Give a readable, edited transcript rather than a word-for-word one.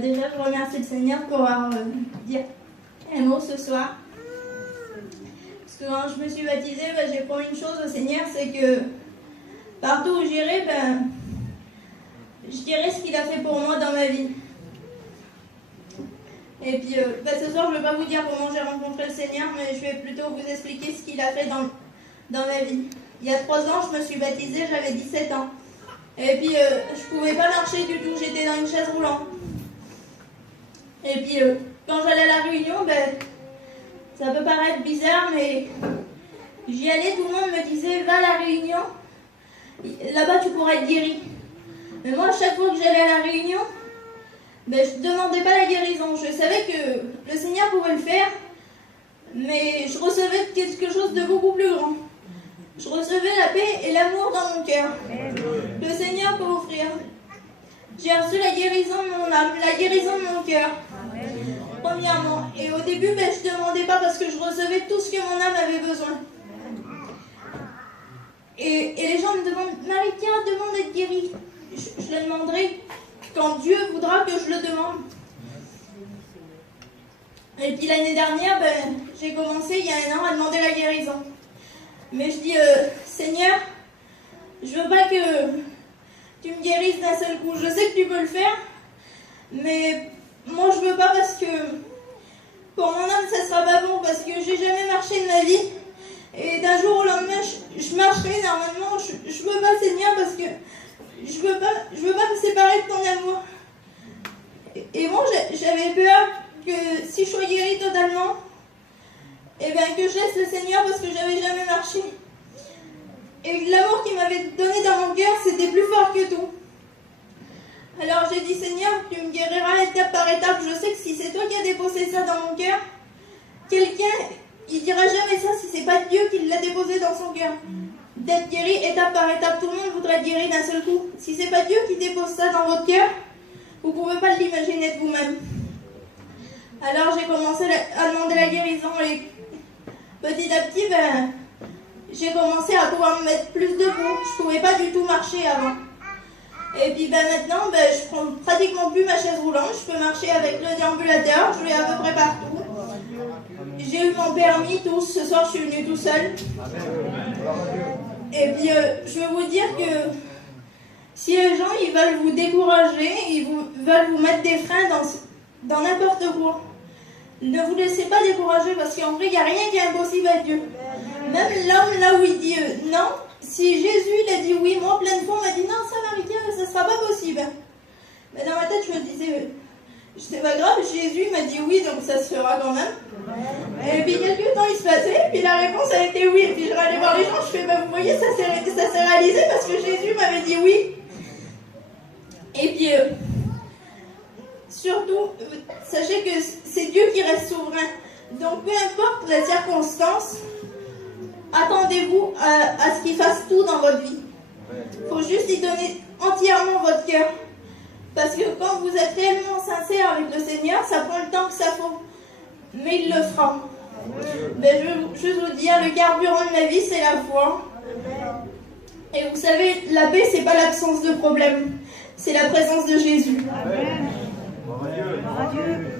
Déjà, je remercie le Seigneur pour avoir dit un mot ce soir. Parce que quand je me suis baptisée, j'ai promis une chose au Seigneur, c'est que partout où j'irai, je dirai ce qu'il a fait pour moi dans ma vie. Et puis, ce soir, je ne vais pas vous dire comment j'ai rencontré le Seigneur, mais je vais plutôt vous expliquer ce qu'il a fait dans ma vie. Il y a 3 ans, je me suis baptisée, j'avais 17 ans. Et puis, je ne pouvais pas marcher du tout, j'étais dans une chaise roulante. Et puis, quand j'allais à la réunion, ça peut paraître bizarre, mais j'y allais, tout le monde me disait, va à la réunion, là-bas tu pourras être guéri. Mais moi, à chaque fois que j'allais à la réunion, je ne demandais pas la guérison. Je savais que le Seigneur pouvait le faire, mais je recevais quelque chose de beaucoup plus grand. Je recevais la paix et l'amour dans mon cœur. Le Seigneur peut offrir. J'ai reçu la guérison de mon âme, la guérison de mon cœur. Premièrement. Et au début, je ne demandais pas parce que je recevais tout ce que mon âme avait besoin. Et les gens me demandent, Marika, demande d'être guérie. Je le demanderai quand Dieu voudra que je le demande. Et puis l'année dernière, j'ai commencé il y a 1 an à demander la guérison. Mais je dis, Seigneur, je veux pas que tu me guérisses d'un seul coup. Je sais que tu peux le faire, mais moi je veux pas parce que pour mon âme ça sera pas bon, parce que j'ai jamais marché de ma vie. Et d'un jour au lendemain, je marcherai normalement. Je veux pas, Seigneur, parce que je veux pas me séparer de ton amour. Et moi, j'avais peur que si je sois guérie totalement, que je laisse le Seigneur parce que j'avais jamais marché. Et l'amour qu'il m'avait donné dans mon cœur, c'était plus fort que tout. Alors j'ai dit, Seigneur, tu me guériras étape par étape. Je sais que si c'est toi qui as déposé ça dans mon cœur, quelqu'un, il dira jamais ça si c'est pas Dieu qui l'a déposé dans son cœur. D'être guéri étape par étape, tout le monde voudrait être guéri d'un seul coup. Si c'est pas Dieu qui dépose ça dans votre cœur, vous pouvez pas l'imaginer de vous-même. Alors j'ai commencé à demander la guérison et petit à petit, j'ai commencé à pouvoir me mettre plus debout. Je pouvais pas du tout marcher avant. Et puis maintenant, je prends pratiquement plus ma chaise roulante. Je peux marcher avec le déambulateur, je vais à peu près partout. J'ai eu mon permis, tout. Ce soir, je suis venue tout seul. Et puis, je veux vous dire que si les gens ils veulent vous décourager, veulent vous mettre des freins dans n'importe quoi, ne vous laissez pas décourager parce qu'en vrai, il n'y a rien qui est impossible à Dieu. Même l'homme, là où il dit non, si Jésus il a dit oui, moi plein de fois on m'a dit non, ça Marika, ça ne sera pas possible. Mais dans ma tête, je me disais, c'est pas grave, Jésus m'a dit oui, donc ça se fera quand même. Et puis quelques temps il se passait, puis la réponse a été oui. Et puis je allais voir les gens, je fais, vous voyez, ça s'est réalisé parce que Jésus m'avait dit oui. Et puis, surtout, sachez que c'est Dieu qui reste souverain. Donc peu importe la circonstance, attendez-vous à ce qu'il fasse tout dans votre vie. Il faut juste y donner entièrement votre cœur. Parce que quand vous êtes réellement sincère avec le Seigneur, ça prend le temps que ça faut. Mais il le fera. Je veux juste vous dire, le carburant de ma vie, c'est la foi. Et vous savez, la paix, c'est pas l'absence de problème. C'est la présence de Jésus. Amen. Bon Dieu.